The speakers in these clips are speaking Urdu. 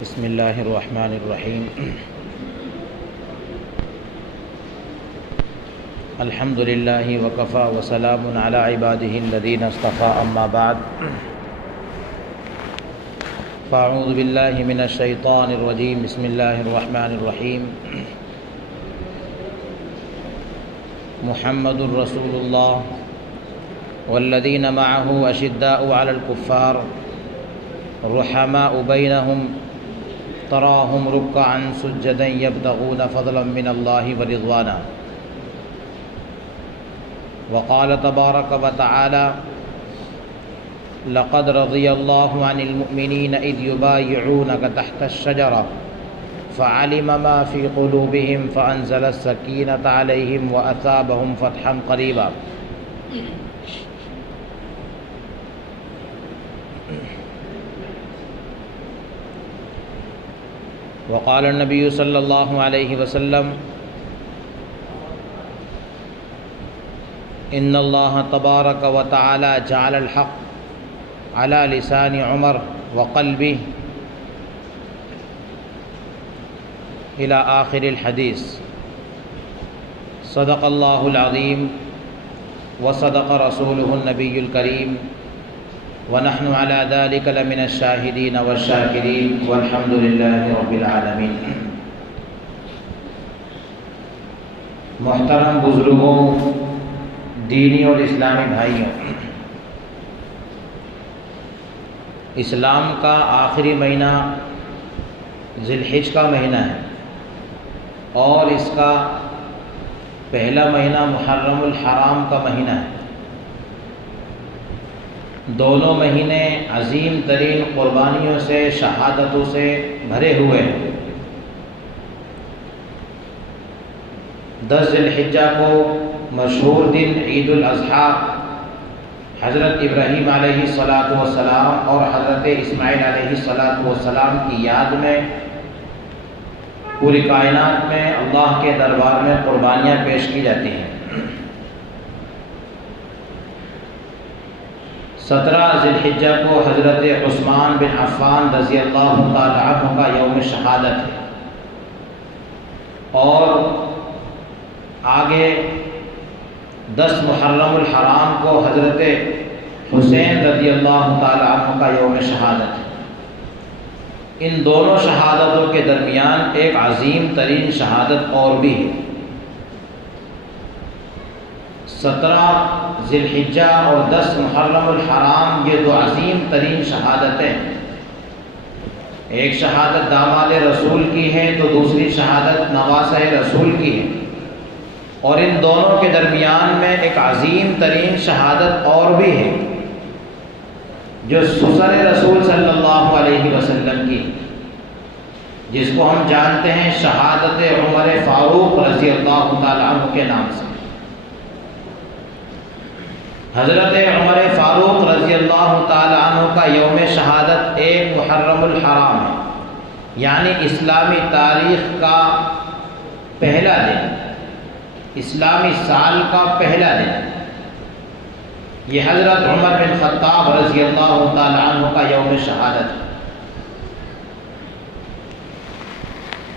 بسم اللہ الرحمن الرحیم الحمد للہ وکفی وسلام علی عبادہ الذین اصطفی اما بعد فاعوذ باللہ من الشیطان الرجیم بسم اللہ الرحمن الرحیم محمد رسول اللہ والذین معه اشداء علی الکفار رحماء بینہم تراهم ركعا سجدا يبتغون فضلا من الله ورضوانا وقال تبارك وتعالى لقد رضي الله عن المؤمنين إذ يبايعونك تحت الشجرة فعلم ما في قلوبهم فأنزل السكينة عليهم وأثابهم فتحا قريبا وقال النبي صلى الله عليه وسلم إن الله تبارك وتعالى جعل الحق على لسان عمر وقلبه إلى آخر الحديث صدق الله العظيم وصدق رسوله النبي الكريم ونحن على ذلك لمن الشاهدين والشاكرين والحمد لله رب العالمين۔ محترم بزرگوں، دینی اور اسلامی بھائیوں، اسلام کا آخری مہینہ ذی الحجہ کا مہینہ ہے اور اس کا پہلا مہینہ محرم الحرام کا مہینہ ہے۔ دونوں مہینے عظیم ترین قربانیوں سے، شہادتوں سے بھرے ہوئے ہیں۔ 10 ذی الحجہ کو مشہور دن عید الاضحیٰ حضرت ابراہیم علیہ السلام اور حضرت اسماعیل علیہ السلام کی یاد میں پوری کائنات میں اللہ کے دربار میں قربانیاں پیش کی جاتی ہیں۔ 17 ذی الحجہ کو حضرت عثمان بن عفان رضی اللہ تعالی عنہ کا یوم شہادت ہے، اور آگے 10 محرم الحرام کو حضرت حسین رضی اللہ تعالی عنہ کا یوم شہادت ہے۔ ان دونوں شہادتوں کے درمیان ایک عظیم ترین شہادت اور بھی ہے۔ 17 ذی الحجہ اور 10 محرم الحرام، یہ دو عظیم ترین شہادتیں، ایک شہادت داماد رسول کی ہے تو دوسری شہادت نواسہ رسول کی ہے، اور ان دونوں کے درمیان میں ایک عظیم ترین شہادت اور بھی ہے جو سسر رسول صلی اللہ علیہ وسلم کی، جس کو ہم جانتے ہیں شہادت عمر فاروق رضی اللہ تعالیٰ عنہ کے نام سے۔ حضرت عمر فاروق رضی اللہ تعالی عنہ کا یوم شہادت 1 محرم الحرام ہے، یعنی اسلامی تاریخ کا پہلا دن، اسلامی سال کا پہلا دن۔ یہ حضرت عمر بن خطاب رضی اللہ تعالی عنہ کا یوم شہادت ہے۔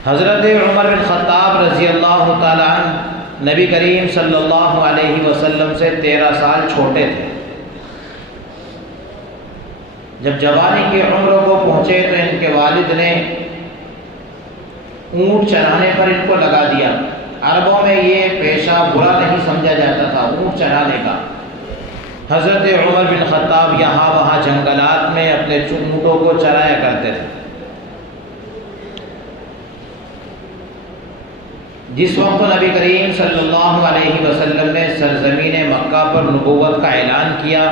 حضرت عمر بن خطاب رضی اللہ تعالی عنہ نبی کریم صلی اللہ علیہ وسلم سے 13 سال چھوٹے تھے۔ جب جوانی کی عمر کو پہنچے تو ان کے والد نے اونٹ چرانے پر ان کو لگا دیا۔ عربوں میں یہ پیشہ برا نہیں سمجھا جاتا تھا، اونٹ چرانے کا۔ حضرت عمر بن خطاب یہاں وہاں جنگلات میں اپنے اونٹوں کو چرایا کرتے تھے۔ جس وقت نبی کریم صلی اللہ علیہ وسلم نے سرزمین مکہ پر نبوت کا اعلان کیا،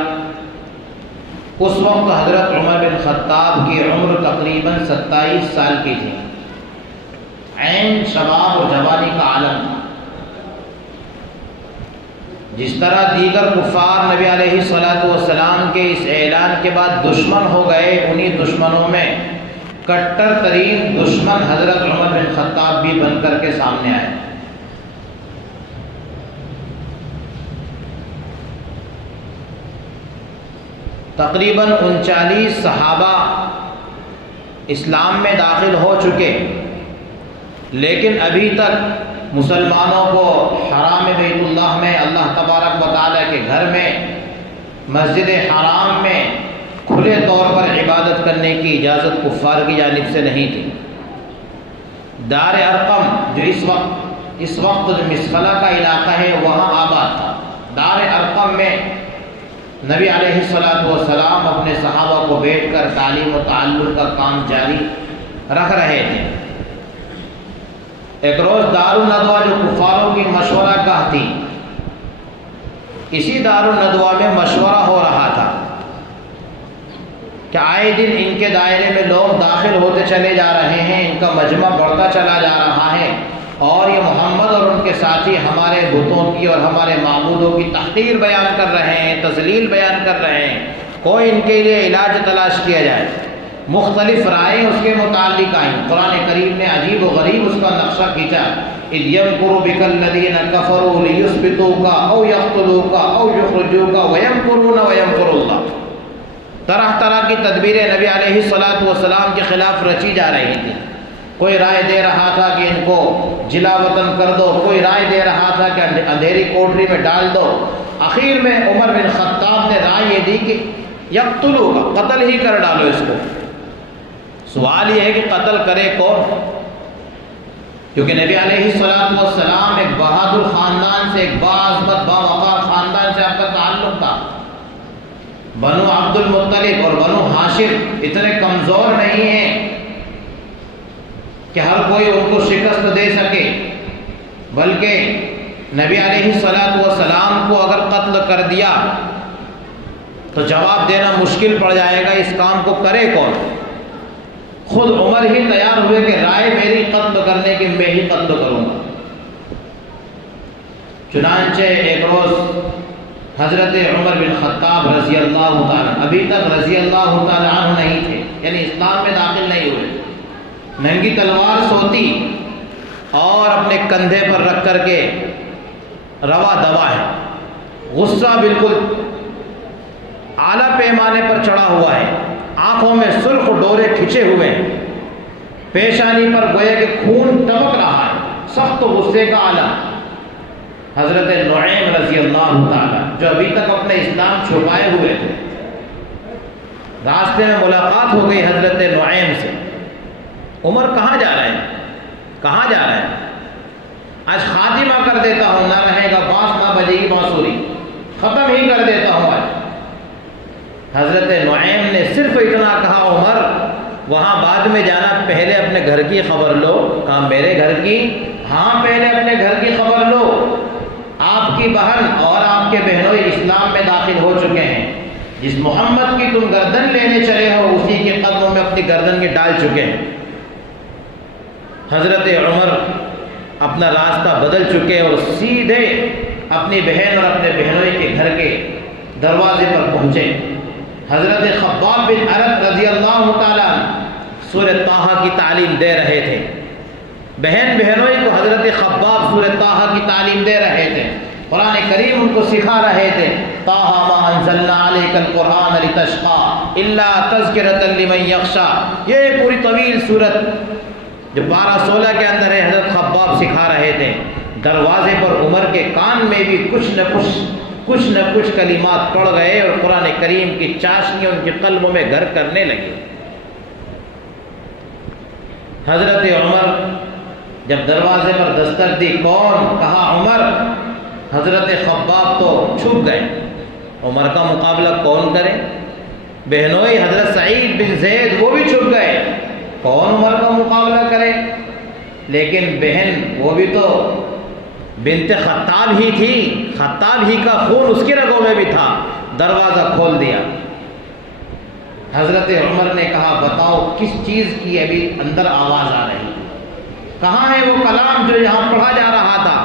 اس وقت حضرت عمر بن خطاب کی عمر تقریباً 27 سال کی تھی، عین شباب اور جوانی کا عالم تھا۔ جس طرح دیگر کفار نبی علیہ السلام کے اس اعلان کے بعد دشمن ہو گئے، انہی دشمنوں میں کٹر ترین دشمن حضرت عمر بن خطاب بھی بن کر کے سامنے آئے۔ تقریباً 39 صحابہ اسلام میں داخل ہو چکے، لیکن ابھی تک مسلمانوں کو حرام بیت اللہ میں، اللہ تبارک و تعالیٰ کے گھر میں، مسجد حرام میں کھلے طور پر عبادت کرنے کی اجازت کفار کی جانب سے نہیں تھی۔ دار ارقم جو اس وقت جو مسخلہ کا علاقہ ہے وہاں آباد تھا۔ دار ارقم میں نبی علیہ الصلوۃ والسلام اپنے صحابہ کو بیٹھ کر تعلیم و تعلم کا کام جاری رکھ رہے تھے۔ ایک روز دار الندوہ جو کفاروں کی مشورہ گاہ تھی، اسی دار الندوہ میں مشورہ ہو رہا تھا کہ آئے دن ان کے دائرے میں لوگ داخل ہوتے چلے جا رہے ہیں، ان کا مجمع بڑھتا چلا جا رہا ہے، اور یہ محمد اور ان کے ساتھی ہمارے بتوں کی اور ہمارے معبودوں کی تحقیر بیان کر رہے ہیں، تذلیل بیان کر رہے ہیں، کوئی ان کے لیے علاج تلاش کیا جائے۔ مختلف رائیں اس کے متعلق آئیں۔ قرآن کریم نے عجیب و غریب اس کا نقشہ کھینچا۔ اذ یمکر بک الذین کفروا لیثبتوک او یقتلوک او یخرجوک ویمکرون ویمکر اللہ۔ طرح طرح کی تدبیریں نبی علیہ الصلوۃ والسلام کے خلاف رچی جا رہی تھی۔ کوئی رائے دے رہا تھا کہ ان کو جلا وطن کر دو، کوئی رائے دے رہا تھا کہ اندھیری کوٹری میں ڈال دو۔ آخر میں عمر بن خطاب نے رائے یہ دی کہ یقتلوا کا، قتل ہی کر ڈالو اس کو۔ سوال یہ ہے کہ قتل کرے کون؟ کیونکہ نبی علیہ الصلوۃ والسلام ایک بہادر خاندان سے، ایک باعظمت باوقار خاندان سے آپ کا تعلق تھا۔ بنو عبد المطلب اور بنو ہاشم اتنے کمزور نہیں ہیں کہ ہر کوئی ان کو شکست دے سکے، بلکہ نبی علیہ الصلوۃ والسلام کو اگر قتل کر دیا تو جواب دینا مشکل پڑ جائے گا، اس کام کو کرے کون؟ خود عمر ہی تیار ہوئے کہ رائے میری قتل کرنے کی، میں ہی قتل کروں گا۔ چنانچہ ایک روز حضرت عمر بن خطاب رضی اللہ تعالیٰ، ابھی تک رضی اللہ تعالیٰ عنہ نہیں تھے، یعنی اسلام میں داخل نہیں ہوئے، ننگی تلوار سوتی اور اپنے کندھے پر رکھ کر کے روا دوا ہے، غصہ بالکل اعلیٰ پیمانے پر چڑھا ہوا ہے، آنکھوں میں سرخ ڈورے کھچے ہوئے ہیں، پیشانی پر گویا کہ خون ٹپک رہا ہے، سخت غصے کا عالم۔ حضرت نعیم رضی اللہ تعالیٰ جو ابھی تک اپنے اسلام چھپائے ہوئے تھے، راستے میں ملاقات ہو گئی حضرت نعیم سے۔ عمر کہاں جا رہے ہیں؟ کہاں جا رہے ہیں؟ آج خاتمہ کر دیتا ہوں، نہ رہے گا بانس نہ بجے گی بانسری، ختم ہی کر دیتا ہوں آج۔ حضرت نعیم نے صرف اتنا کہا، عمر وہاں بعد میں جانا، پہلے اپنے گھر کی خبر لو۔ کہا میرے گھر کی؟ ہاں پہلے اپنے گھر کی خبر لو۔ آپ کی بہن اور آپ کے بہنوئی اسلام میں داخل ہو چکے ہیں، جس محمد کی تم گردن لینے چلے ہو اسی کے قدموں میں اپنی گردن کے ڈال چکے ہیں۔ حضرت عمر اپنا راستہ بدل چکے اور سیدھے اپنی بہن اور اپنے بہنوئی کے گھر کے دروازے پر پہنچے۔ حضرت خباب بن ارد رضی اللہ تعالیٰ سورہ طٰہٰ کی تعلیم دے رہے تھے، بہن بہنوئی کو حضرت خباب سورہ طٰہٰ کی تعلیم دے رہے تھے، قرآن کریم ان کو سکھا رہے تھے۔ طٰہٰ ما انزلنا علیک القرآن لتشقى الا تذکرۃ لمن یخشی، یہ پوری طویل صورت جو 12-16 کے اندر ہے، حضرت خباب سکھا رہے تھے۔ دروازے پر عمر کے کان میں بھی کچھ نہ کچھ کلمات پڑ گئے اور قرآن کریم کی چاشنی ان کے قلبوں میں گھر کرنے لگی۔ حضرت عمر جب دروازے پر دستک دی، کون؟ کہا عمر۔ حضرت خباب تو چھپ گئے، عمر کا مقابلہ کون کرے؟ بہنوئی حضرت سعید بن زید وہ بھی چھپ گئے، کون عمر کا مقابلہ کرے؟ لیکن بہن وہ بھی تو بنت خطاب ہی تھی، خطاب ہی کا خون اس کی رگوں میں بھی تھا۔ دروازہ کھول دیا۔ حضرت عمر نے کہا بتاؤ کس چیز کی ابھی اندر آواز آ رہی ہے؟ کہاں ہے وہ کلام جو یہاں پڑھا جا رہا تھا؟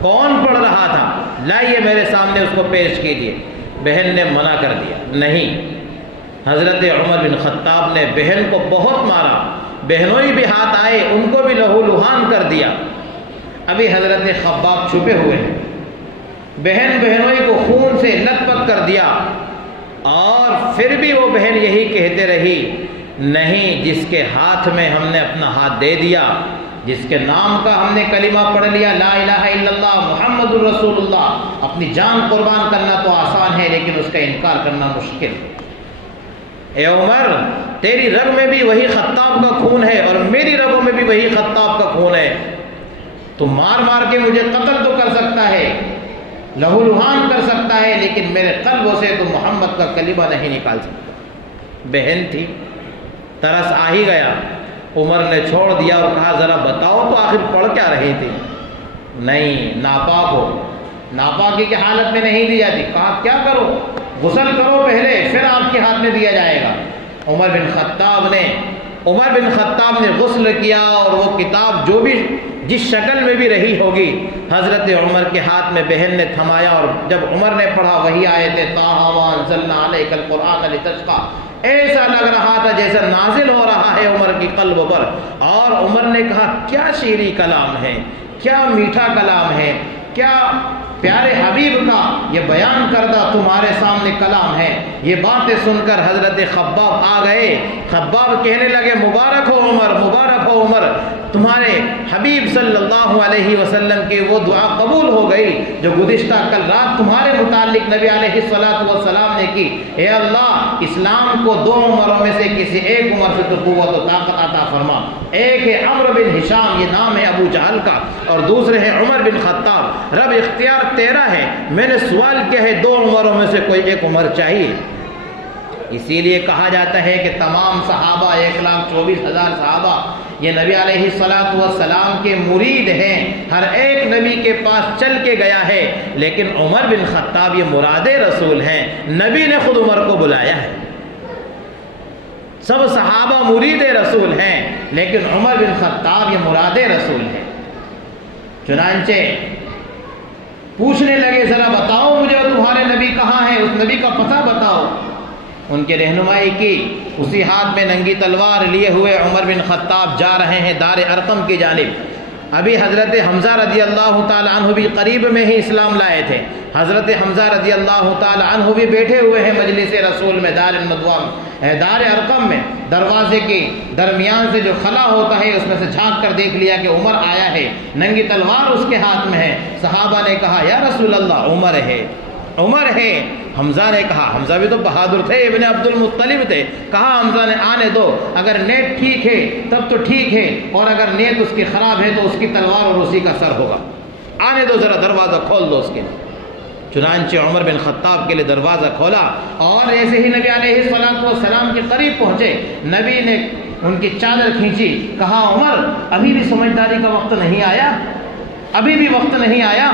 کون پڑھ رہا تھا؟ لائیے میرے سامنے اس کو پیش کیجیے۔ بہن نے منع کر دیا، نہیں۔ حضرت عمر بن خطاب نے بہن کو بہت مارا، بہنوئی بھی ہاتھ آئے، ان کو بھی لہو لہان کر دیا۔ ابھی حضرت خباب چھپے ہوئے ہیں، بہن بہنوئی کو خون سے لت پت کر دیا، اور پھر بھی وہ بہن یہی کہتے رہی نہیں جس کے ہاتھ میں ہم نے اپنا ہاتھ دے دیا، جس کے نام کا ہم نے کلمہ پڑھ لیا لا الہ الا اللہ محمد الرسول اللہ، اپنی جان قربان کرنا تو آسان ہے لیکن اس کا انکار کرنا مشکل۔ اے عمر، تیری رگ میں بھی وہی خطاب کا خون ہے اور میری رگوں میں بھی وہی خطاب کا خون ہے، تو مار مار کے مجھے قتل تو کر سکتا ہے، لہو لہان کر سکتا ہے، لیکن میرے قلبوں سے تو محمد کا کلمہ نہیں نکال سکتا۔ بہن تھی، ترس آ ہی گیا، عمر نے چھوڑ دیا اور کہا ذرا بتاؤ تو آخر پڑھ کیا رہی تھی؟ نہیں، ناپاک ہو، ناپاکی کی حالت میں نہیں دی جاتی۔ کہا کیا کرو؟ غسل کرو پہلے، پھر آپ کے ہاتھ میں دیا جائے گا۔ عمر بن خطاب نے غسل کیا اور وہ کتاب جو بھی جس شکل میں بھی رہی ہوگی حضرت عمر کے ہاتھ میں بہن نے تھمایا، اور جب عمر نے پڑھا وہی آیت طٰہٰ مَا أَنزَلْنَا عَلَيْكَ الْقُرْآنَ لِتَشْقَىٰ، ایسا لگ رہا تھا جیسا نازل ہو رہا ہے عمر کی قلب پر، اور عمر نے کہا کیا شیریں کلام ہے، کیا میٹھا کلام ہے، کیا پیارے حبیب کا یہ بیان کردہ تمہارے سامنے کلام ہے۔ یہ باتیں سن کر حضرت خباب آ گئے، خباب کہنے لگے مبارک ہو عمر، مبارک ہو عمر، تمہارے حبیب صلی اللہ علیہ وسلم کی وہ دعا قبول ہو گئی جو گزشتہ کل رات تمہارے متعلق نبی علیہ السلام نے کی۔ اے اللہ، اسلام کو دو عمروں میں سے کسی ایک عمر سے تو قوت و طاقت عطا فرما۔ ایک ہے عمرو بن ہشام، یہ نام ہے ابو جہل کا، اور دوسرے ہیں عمر بن خطاب۔ رب اختیار تیرا ہے، میں نے سوال کیا ہے دو عمروں میں سے کوئی ایک عمر چاہیے۔ اسی لیے کہا جاتا ہے کہ تمام صحابہ 1,24,000 صحابہ یہ نبی علیہ السلام کے مرید ہیں، ہر ایک نبی کے پاس چل کے گیا ہے، لیکن عمر بن خطاب یہ مراد رسول ہیں، نبی نے خود عمر کو بلایا ہے۔ سب صحابہ مرید رسول ہیں لیکن عمر بن خطاب یہ مراد رسول ہیں۔ چنانچہ پوچھنے لگے ذرا بتاؤ مجھے تمہارے نبی کہاں ہے، اس نبی کا پتہ بتاؤ۔ ان کے رہنمائی کی، اسی ہاتھ میں ننگی تلوار لیے ہوئے عمر بن خطاب جا رہے ہیں دار ارقم کی جانب۔ ابھی حضرت حمزہ رضی اللہ تعالی عنہ بھی قریب میں ہی اسلام لائے تھے۔ حضرت حمزہ رضی اللہ تعالی عنہ بھی بیٹھے ہوئے ہیں مجلس رسول میں، دار الندوہ دار ارقم میں، دروازے کے درمیان سے جو خلا ہوتا ہے اس میں سے جھانک کر دیکھ لیا کہ عمر آیا ہے، ننگی تلوار اس کے ہاتھ میں ہے۔ صحابہ نے کہا یا رسول اللہ عمر ہے، عمر ہے۔ حمزہ نے کہا، حمزہ بھی تو بہادر تھے، ابن عبد المطلب تھے، کہا حمزہ نے آنے دو، اگر نیت ٹھیک ہے تب تو ٹھیک ہے، اور اگر نیت اس کی خراب ہے تو اس کی تلوار اور اسی کا سر ہوگا، آنے دو، ذرا دروازہ کھول دو اس کے لیے۔ چنانچہ عمر بن خطاب کے لیے دروازہ کھولا، اور ایسے ہی نبی علیہ السلام کے قریب پہنچے، نبی نے ان کی چادر کھینچی، کہا عمر ابھی بھی سمجھداری کا وقت نہیں آیا، ابھی بھی وقت نہیں آیا۔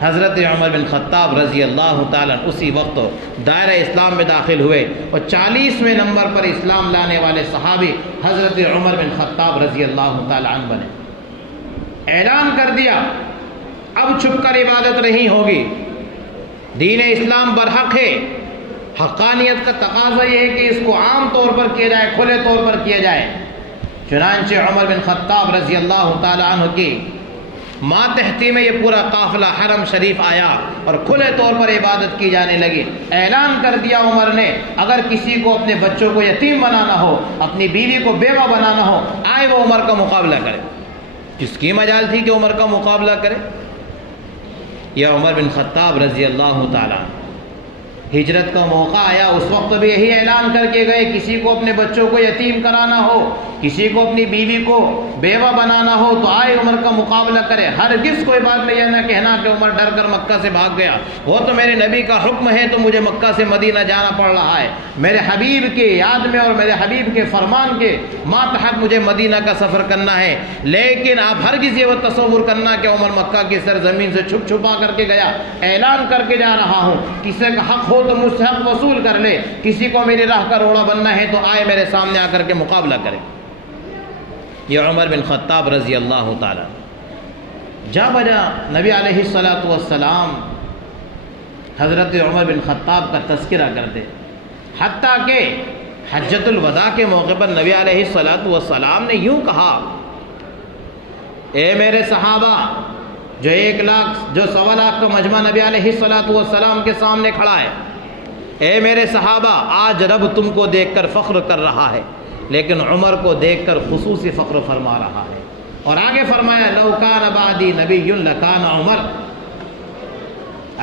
حضرت عمر بن خطاب رضی اللہ تعالیٰ اسی وقت دائرہ اسلام میں داخل ہوئے، اور 40ویں نمبر پر اسلام لانے والے صحابی حضرت عمر بن خطاب رضی اللہ تعالیٰ عنہ بنے۔ اعلان کر دیا اب چھپ کر عبادت نہیں ہوگی، دین اسلام برحق ہے، حقانیت کا تقاضا یہ ہے کہ اس کو عام طور پر کیا جائے، کھلے طور پر کیا جائے۔ چنانچہ عمر بن خطاب رضی اللہ تعالیٰ عنہ کی ماتحتی میں یہ پورا قافلہ حرم شریف آیا اور کھلے طور پر عبادت کی جانے لگی۔ اعلان کر دیا عمر نے، اگر کسی کو اپنے بچوں کو یتیم بنانا ہو، اپنی بیوی کو بیوہ بنانا ہو، آئے وہ عمر کا مقابلہ کرے۔ کس کی مجال تھی کہ عمر کا مقابلہ کرے؟ یا عمر بن خطاب رضی اللہ تعالیٰ ہجرت کا موقع آیا، اس وقت بھی یہی اعلان کر کے گئے، کسی کو اپنے بچوں کو یتیم کرانا ہو، کسی کو اپنی بیوی کو بیوہ بنانا ہو تو آئے عمر کا مقابلہ کرے۔ ہرگز کوئی بات میں یہ نہ کہنا کہ عمر ڈر کر مکہ سے بھاگ گیا، وہ تو میرے نبی کا حکم ہے تو مجھے مکہ سے مدینہ جانا پڑ رہا ہے، میرے حبیب کی یاد میں اور میرے حبیب کے فرمان کے ماتحت مجھے مدینہ کا سفر کرنا ہے۔ لیکن آپ ہرگز یہ تصور کرنا کہ عمر مکہ کی سرزمین سے چھپ چھپا کر کے گیا، اعلان کر کے جا رہا ہوں، کسی کا حق ہو تو مجھ سے حق وصول کر لے، کسی کو میری راہ کا روڑا بننا ہے تو آئے میرے سامنے آ کر کے مقابلہ کرے۔ یہ عمر بن خطاب رضی اللہ تعالیٰ جا بجا نبی علیہ السلام حضرت عمر بن خطاب کا تذکرہ کرتے، حتیٰ کہ حجۃ الوداع کے موقع پر نبی علیہ السلام نے یوں کہا، اے میرے صحابہ، جو 1 لاکھ جو 1.25 لاکھ کا مجمع نبی علیہ السلام کے سامنے کھڑا ہے، اے میرے صحابہ، آج رب تم کو دیکھ کر فخر کر رہا ہے، لیکن عمر کو دیکھ کر خصوصی فخر فرما رہا ہے۔ اور آگے فرمایا لو کان بعدی نبی لکان عمر،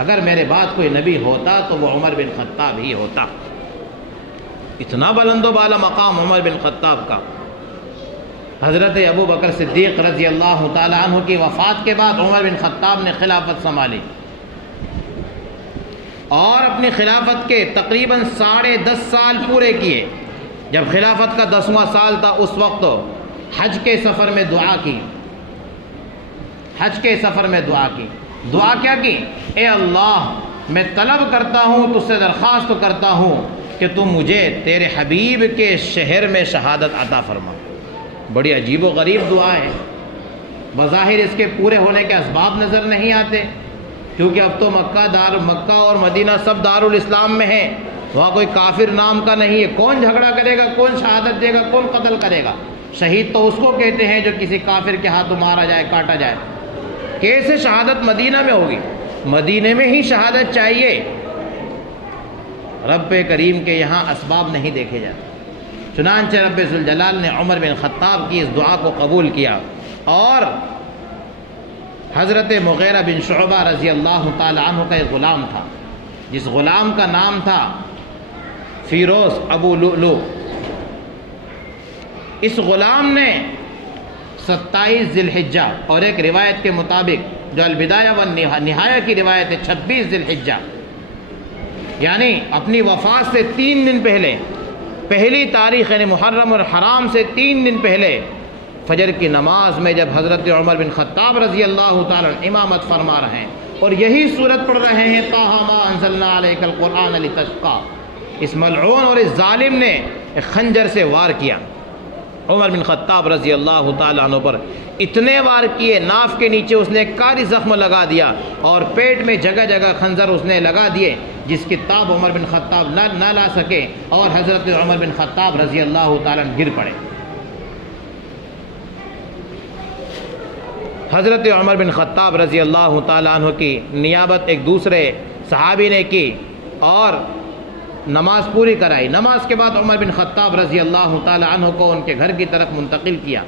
اگر میرے بعد کوئی نبی ہوتا تو وہ عمر بن خطاب ہی ہوتا۔ اتنا بلند و بالا مقام عمر بن خطاب کا۔ حضرت ابو بکر صدیق رضی اللہ تعالی عنہ کی وفات کے بعد عمر بن خطاب نے خلافت سنبھالی، اور اپنی خلافت کے تقریباً 10.5 سال پورے کیے۔ جب خلافت کا 10واں سال تھا اس وقت حج کے سفر میں دعا کی، حج کے سفر میں دعا کی۔ دعا کیا کی؟ اے اللہ، میں طلب کرتا ہوں، تجھ سے درخواست کرتا ہوں کہ تم مجھے تیرے حبیب کے شہر میں شہادت عطا فرما۔ بڑی عجیب و غریب دعا ہے، بظاہر اس کے پورے ہونے کے اسباب نظر نہیں آتے، کیونکہ اب تو مکہ اور مدینہ سب دارالاسلام میں ہیں، وہاں کوئی کافر نام کا نہیں ہے۔ کون جھگڑا کرے گا، کون شہادت دے گا، کون قتل کرے گا؟ شہید تو اس کو کہتے ہیں جو کسی کافر کے ہاتھوں مارا جائے، کاٹا جائے۔ کیسے شہادت مدینہ میں ہوگی؟ مدینہ میں ہی شہادت چاہیے۔ رب کریم کے یہاں اسباب نہیں دیکھے جاتے۔ چنانچہ رب ذوالجلال نے عمر بن خطاب کی اس دعا کو قبول کیا، اور حضرت مغیرہ بن شعبہ رضی اللہ تعالی عنہ کا ایک غلام تھا، جس غلام کا نام تھا فیروز ابو لؤلؤ۔ اس غلام نے 27 ذی الحجہ، اور ایک روایت کے مطابق جو البدایہ والنہایہ کی روایت ہے 26 ذی الحجہ، یعنی اپنی وفات سے 3 دن پہلے، پہلی تاریخ یعنی محرم الحرام سے 3 دن پہلے فجر کی نماز میں جب حضرت عمر بن خطاب رضی اللہ تعالی عنہ امامت فرما رہے ہیں اور یہی صورت پڑھ رہے ہیں طٰہٰ مَا أَنزَلْنَا عَلَيْكَ الْقُرْآنَ لِتَشْقَىٰ، اس ملعون اور اس ظالم نے ایک خنجر سے وار کیا عمر بن خطاب رضی اللہ تعالیٰ عنہ پر۔ اتنے وار کیے، ناف کے نیچے اس نے ایک کاری زخم لگا دیا، اور پیٹ میں جگہ جگہ خنجر اس نے لگا دیے، جس کی تاب عمر بن خطاب نہ لا سکے، اور حضرت عمر بن خطاب رضی اللہ تعالیٰ عنہ گر پڑے۔ حضرت عمر بن خطاب رضی اللہ تعالیٰ عنہ کی نیابت ایک دوسرے صحابی نے کی اور نماز پوری کرائی۔ نماز کے بعد عمر بن خطاب رضی اللہ تعالیٰ عنہ کو ان کے گھر کی طرف منتقل کیا۔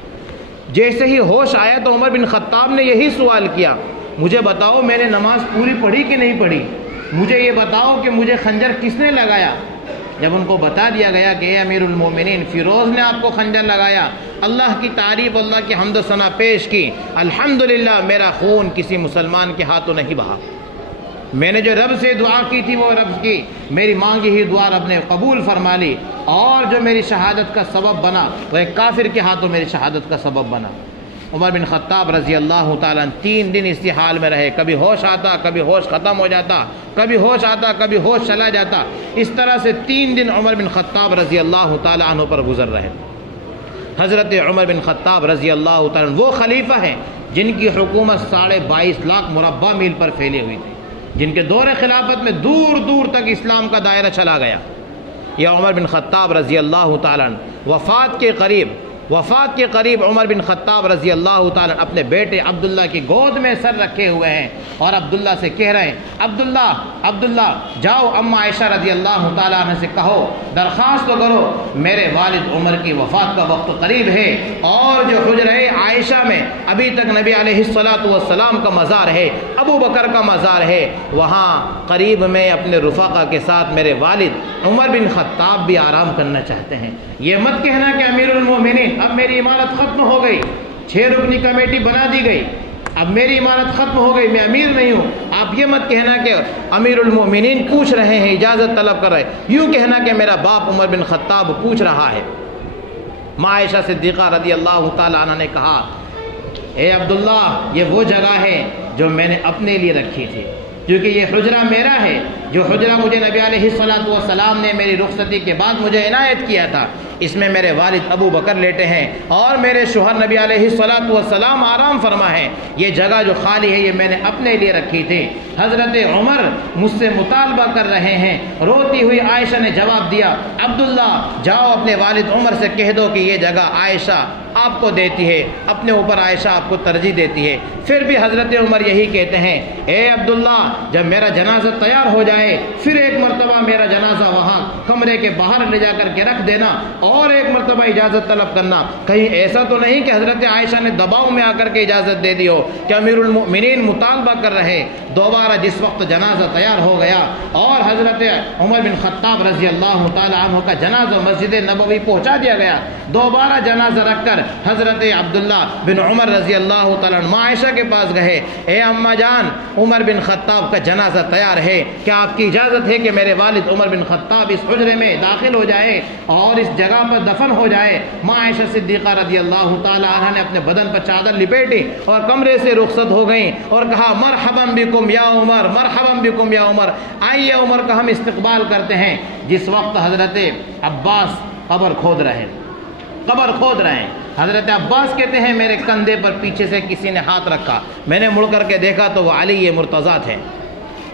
جیسے ہی ہوش آیا تو عمر بن خطاب نے یہی سوال کیا، مجھے بتاؤ میں نے نماز پوری پڑھی کہ نہیں پڑھی؟ مجھے یہ بتاؤ کہ مجھے خنجر کس نے لگایا؟ جب ان کو بتا دیا گیا کہ اے امیر المومنین، فیروز نے آپ کو خنجر لگایا، اللہ کی تعریف، اللہ کی حمد و ثنا پیش کی، الحمدللہ میرا خون کسی مسلمان کے ہاتھوں نہیں بہا، میں نے جو رب سے دعا کی تھی وہ رب کی، میری مانگی ہوئی دعا رب نے قبول فرما لی، اور جو میری شہادت کا سبب بنا وہ ایک کافر کے ہاتھوں میری شہادت کا سبب بنا۔ عمر بن خطاب رضی اللہ تعالیٰ 3 دن اسی حال میں رہے، کبھی ہوش آتا، کبھی ہوش ختم ہو جاتا، کبھی ہوش آتا، کبھی ہوش چلا جاتا۔ اس طرح سے 3 دن عمر بن خطاب رضی اللہ تعالیٰ عنہ پر گزر رہے۔ حضرت عمر بن خطاب رضی اللہ تعالیٰ عنہ وہ خلیفہ ہیں جن کی حکومت 22.5 لاکھ مربع میل پر پھیلی ہوئی تھی، جن کے دور خلافت میں دور دور تک اسلام کا دائرہ چلا گیا۔ یہ عمر بن خطاب رضی اللہ تعالیٰ عنہ وفات کے قریب عمر بن خطاب رضی اللہ تعالیٰ اپنے بیٹے عبداللہ کی گود میں سر رکھے ہوئے ہیں، اور عبداللہ سے کہہ رہے ہیں، عبداللہ جاؤ اما عائشہ رضی اللہ تعالیٰ عنہ سے کہو، درخواست کرو، میرے والد عمر کی وفات کا وقت قریب ہے، اور جو حجرہ عائشہ میں ابھی تک نبی علیہ الصلاۃ والسلام کا مزار ہے، ابو بکر کا مزار ہے، وہاں قریب میں اپنے رفقا کے ساتھ میرے والد عمر بن خطاب بھی آرام کرنا چاہتے ہیں۔ یہ مت کہنا کہ امیر المومنین اب میری امارت ختم ہو گئی، 6 رکنی کمیٹی بنا دی گئی، اب میری امارت ختم ہو گئی، میں امیر نہیں ہوں۔ آپ یہ مت کہنا کہ امیر المومنین پوچھ رہے ہیں، اجازت طلب کر رہے ہیں، یوں کہنا کہ میرا باپ عمر بن خطاب پوچھ رہا ہے۔ ماں عائشہ صدیقہ رضی اللہ تعالیٰ عنہ نے کہا، اے عبداللہ یہ وہ جگہ ہے جو میں نے اپنے لیے رکھی تھی، کیونکہ یہ حجرہ میرا ہے، جو حجرہ مجھے نبی علیہ الصلاۃ والسلام نے میری رخصتی کے بعد مجھے عنایت کیا تھا، اس میں میرے والد ابو بکر لیٹے ہیں اور میرے شوہر نبی علیہ الصلاۃ والسلام آرام فرما ہے، یہ جگہ جو خالی ہے یہ میں نے اپنے لیے رکھی تھی۔ حضرت عمر مجھ سے مطالبہ کر رہے ہیں، روتی ہوئی عائشہ نے جواب دیا، عبداللہ جاؤ اپنے والد عمر سے کہہ دو کہ یہ جگہ عائشہ آپ کو دیتی ہے، اپنے اوپر عائشہ آپ کو ترجیح دیتی ہے۔ پھر بھی حضرت عمر یہی کہتے ہیں، اے عبداللہ جب میرا جنازہ تیار ہو جائے پھر ایک مرتبہ میرا جنازہ وہاں کم کمرے کے باہر لے جا کر کے رکھ دینا اور ایک مرتبہ اجازت طلب کرنا. کہیں ایسا تو نہیں کہ حضرت عائشہ نے دباؤ میں آ کر کے اجازت دے دی ہو کہ امیر المؤمنین مطالبہ کر رہے. دوبارہ جس وقت جنازہ تیار ہو گیا اور حضرت عمر بن خطاب رضی اللہ تعالی عنہ کا جنازہ مسجد نبوی پہنچا دیا گیا, دوبارہ جنازہ رکھ کر حضرت عبداللہ بن عمر رضی اللہ تعالیٰ عنہ عائشہ کے پاس گئے. اے اماں جان, عمر بن خطاب کا جنازہ تیار ہے, کیا آپ کی اجازت ہے کہ میرے والد عمر بن خطاب اس حجرے میں داخل ہو جائے اور اس جگہ پر دفن ہو جائے؟ ماں عائشہ صدیقہ رضی اللہ تعالیٰ عنہ نے اپنے بدن پر چادر لپیٹی اور کمرے سے رخصت ہو گئیں اور کہا مرحبا بکم یا عمر, مرحبا بکم یا عمر, آئیے عمر کا ہم استقبال کرتے ہیں. جس وقت حضرت عباس قبر کھود رہے ہیں, حضرت عباس کہتے ہیں میرے کندھے پر پیچھے سے کسی نے ہاتھ رکھا, میں نے مڑ کر کے دیکھا تو وہ علی مرتضیٰ تھے.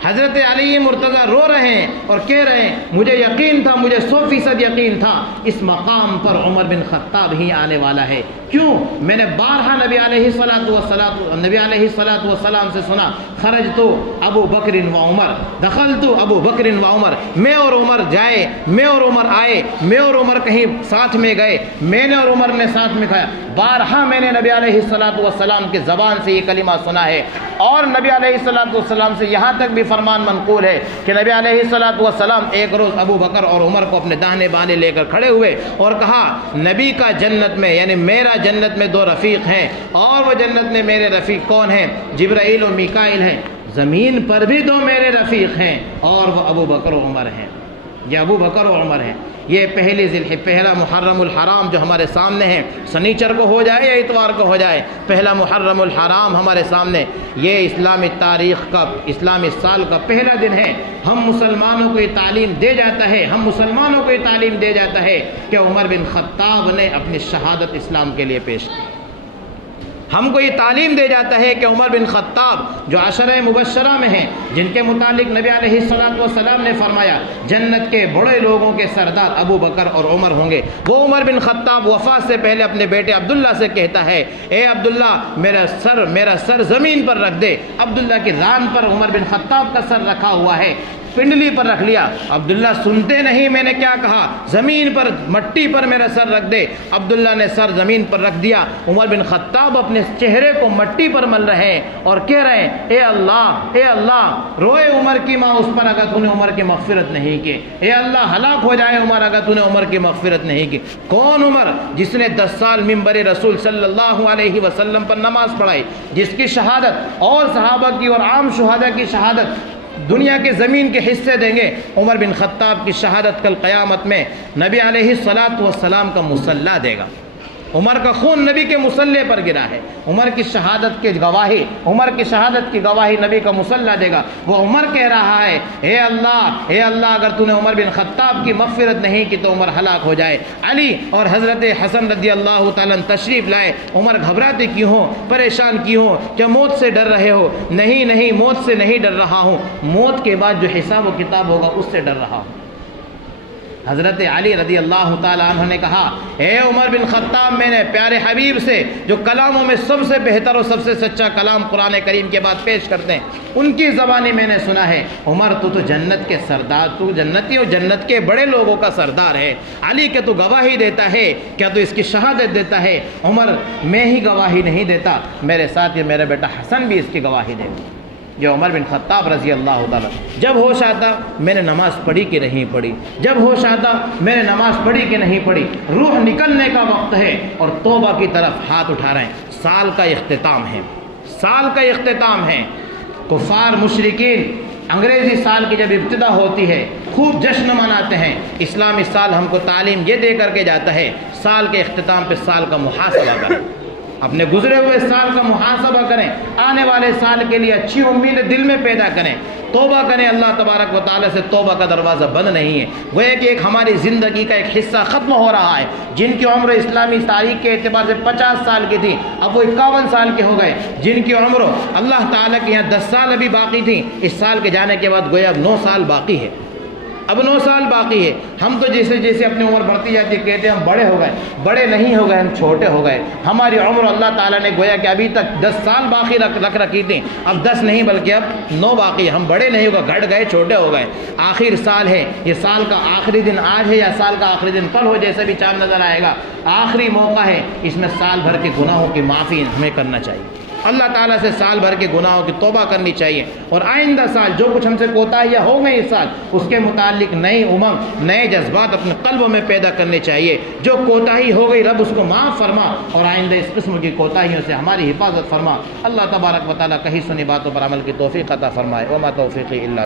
حضرت علی مرتضیٰ رو رہے ہیں اور کہہ رہے ہیں مجھے یقین تھا, مجھے 100% یقین تھا اس مقام پر عمر بن خطاب ہی آنے والا ہے. کیوں؟ میں نے بارہا نبی علیہ الصلاۃ والسلام سے سنا خرجت ابو بکر و عمر, دخلت ابو بکر و عمر, میں اور عمر جائے, میں اور عمر آئے, میں اور عمر کہیں ساتھ میں گئے, میں نے اور عمر نے ساتھ میں کھایا. بارہا میں نے نبی علیہ الصلاۃ والسلام کی زبان سے یہ کلمہ سنا ہے. اور نبی علیہ الصلاۃ والسلام سے یہاں تک بھی فرمان منقول ہے کہ نبی علیہ الصلاۃ والسلام ایک روز ابو بکر اور عمر کو اپنے داہنے بانے لے کر کھڑے ہوئے اور کہا نبی کا جنت میں یعنی میرا جنت میں 2 رفیق ہیں, اور وہ جنت میں میرے رفیق کون ہیں؟ جبرائیل و میکائیل ہیں. زمین پر بھی 2 میرے رفیق ہیں اور وہ ابو بکر و عمر ہیں. یہ ابو بکر و عمر ہیں. یہ پہلا محرم الحرام جو ہمارے سامنے ہے, سنیچر کو ہو جائے یا اتوار کو ہو جائے, پہلا محرم الحرام ہمارے سامنے, یہ اسلامی تاریخ کا, اسلامی سال کا پہلا دن ہے. ہم مسلمانوں کو یہ تعلیم دے جاتا ہے کہ عمر بن خطاب نے اپنی شہادت اسلام کے لیے پیش کی. ہم کو یہ تعلیم دے جاتا ہے کہ عمر بن خطاب جو عشرہ مبشرہ میں ہیں, جن کے متعلق نبی علیہ السلام نے فرمایا جنت کے بڑے لوگوں کے سردار ابو بکر اور عمر ہوں گے, وہ عمر بن خطاب وفات سے پہلے اپنے بیٹے عبداللہ سے کہتا ہے اے عبداللہ میرا سر زمین پر رکھ دے. عبداللہ کی ران پر عمر بن خطاب کا سر رکھا ہوا ہے, پنڈلی پر رکھ لیا. عبداللہ سنتے نہیں میں نے کیا کہا, زمین پر مٹی پر میرا سر رکھ دے. عبداللہ نے سر زمین پر رکھ دیا. عمر بن خطاب اپنے چہرے کو مٹی پر مل رہے ہیں اور کہہ رہے ہیں اے اللہ روئے عمر کی ماں اس پر اگر تو نے عمر کی مغفرت نہیں کی, اے اللہ ہلاک ہو جائے عمر اگر تو نے عمر کی مغفرت نہیں کی. کون عمر؟ جس نے 10 سال منبر رسول صلی اللہ علیہ وسلم پر نماز پڑھائی, جس کی شہادت اور صحابہ کی اور عام شہداء کی شہادت دنیا کے زمین کے حصے دیں گے. عمر بن خطاب کی شہادت کل قیامت میں نبی علیہ الصلاۃ والسلام کا مصلی دے گا. عمر کا خون نبی کے مصلی پر گرا ہے. عمر کی شہادت کی گواہی نبی کا مصلی دے گا. وہ عمر کہہ رہا ہے اے اللہ اگر تو نے عمر بن خطاب کی مغفرت نہیں کی تو عمر ہلاک ہو جائے. علی اور حضرت حسن رضی اللہ تعالیٰ تشریف لائے. عمر گھبراتے کیوں ہو, پریشان کیوں ہو, کیا موت سے ڈر رہے ہو؟ نہیں موت سے نہیں ڈر رہا ہوں, موت کے بعد جو حساب و کتاب ہوگا اس سے ڈر رہا ہوں. حضرت علی رضی اللہ تعالیٰ عنہ نے کہا اے عمر بن خطاب, میں نے پیارے حبیب سے جو کلاموں میں سب سے بہتر اور سب سے سچا کلام قرآن کریم کے بعد پیش کرتے ہیں ان کی زبانی میں نے سنا ہے. عمر تو جنت کے سردار, تو جنتی اور جنت کے بڑے لوگوں کا سردار ہے. علی کہ تو گواہی دیتا ہے, کیا تو اس کی شہادت دیتا ہے؟ عمر میں ہی گواہی نہیں دیتا, میرے ساتھ یہ میرا بیٹا حسن بھی اس کی گواہی دے. جو عمر بن خطاب رضی اللہ تعالیٰ, جب ہوش آتا میں نے نماز پڑھی کہ نہیں پڑھی, جب ہوش آتا میں نے نماز پڑھی کہ نہیں پڑھی. روح نکلنے کا وقت ہے اور توبہ کی طرف ہاتھ اٹھا رہے ہیں. سال کا اختتام ہے. کفار مشرکین انگریزی سال کی جب ابتدا ہوتی ہے خوب جشن مناتے ہیں. اسلامی سال ہم کو تعلیم یہ دے کر کے جاتا ہے سال کے اختتام پہ سال کا محاسبہ کریں, اپنے گزرے ہوئے سال کا محاسبہ کریں, آنے والے سال کے لیے اچھی امید دل میں پیدا کریں, توبہ کریں. اللہ تبارک و تعالیٰ سے توبہ کا دروازہ بند نہیں ہے. وہ ہے کہ ایک ہماری زندگی کا ایک حصہ ختم ہو رہا ہے. جن کی عمر اسلامی تاریخ کے اعتبار سے 50 سال کی تھی اب وہ 51 سال کے ہو گئے. جن کی عمر اللہ تعالیٰ کے یہاں 10 سال ابھی باقی تھی, اس سال کے جانے کے بعد گویا اب 9 سال باقی ہے. اب 9 سال باقی ہے. ہم تو جیسے جیسے اپنی عمر بڑھتی جاتی ہے کہتے ہیں ہم بڑے ہو گئے. بڑے نہیں ہو گئے، ہم چھوٹے ہو گئے. ہماری عمر اللہ تعالیٰ نے گویا کہ ابھی تک 10 سال باقی رکھ رکھی تھی، اب 10 نہیں بلکہ اب 9 باقی ہے. ہم بڑے نہیں ہو گئے، گھٹ گئے، چھوٹے ہو گئے. آخر سال ہے، یہ سال کا آخری دن آج ہے یا سال کا آخری دن کل ہو، جیسے بھی چاند نظر آئے گا. آخری موقع ہے، اس میں سال بھر کے گناہوں کی معافی ہمیں کرنا چاہیے. اللہ تعالیٰ سے سال بھر کے گناہوں کی توبہ کرنی چاہیے، اور آئندہ سال جو کچھ ہم سے کوتاہیاں ہو گئی اس سال، اس کے متعلق نئی امنگ، نئے جذبات اپنے قلبوں میں پیدا کرنے چاہیے. جو کوتاہی ہو گئی رب اس کو معاف فرما، اور آئندہ اس قسم کی کوتاہیوں سے ہماری حفاظت فرما. اللہ تبارک و تعالیٰ کہیں سنی باتوں پر عمل کی توفیق عطا فرمائے. وما توفیقی الا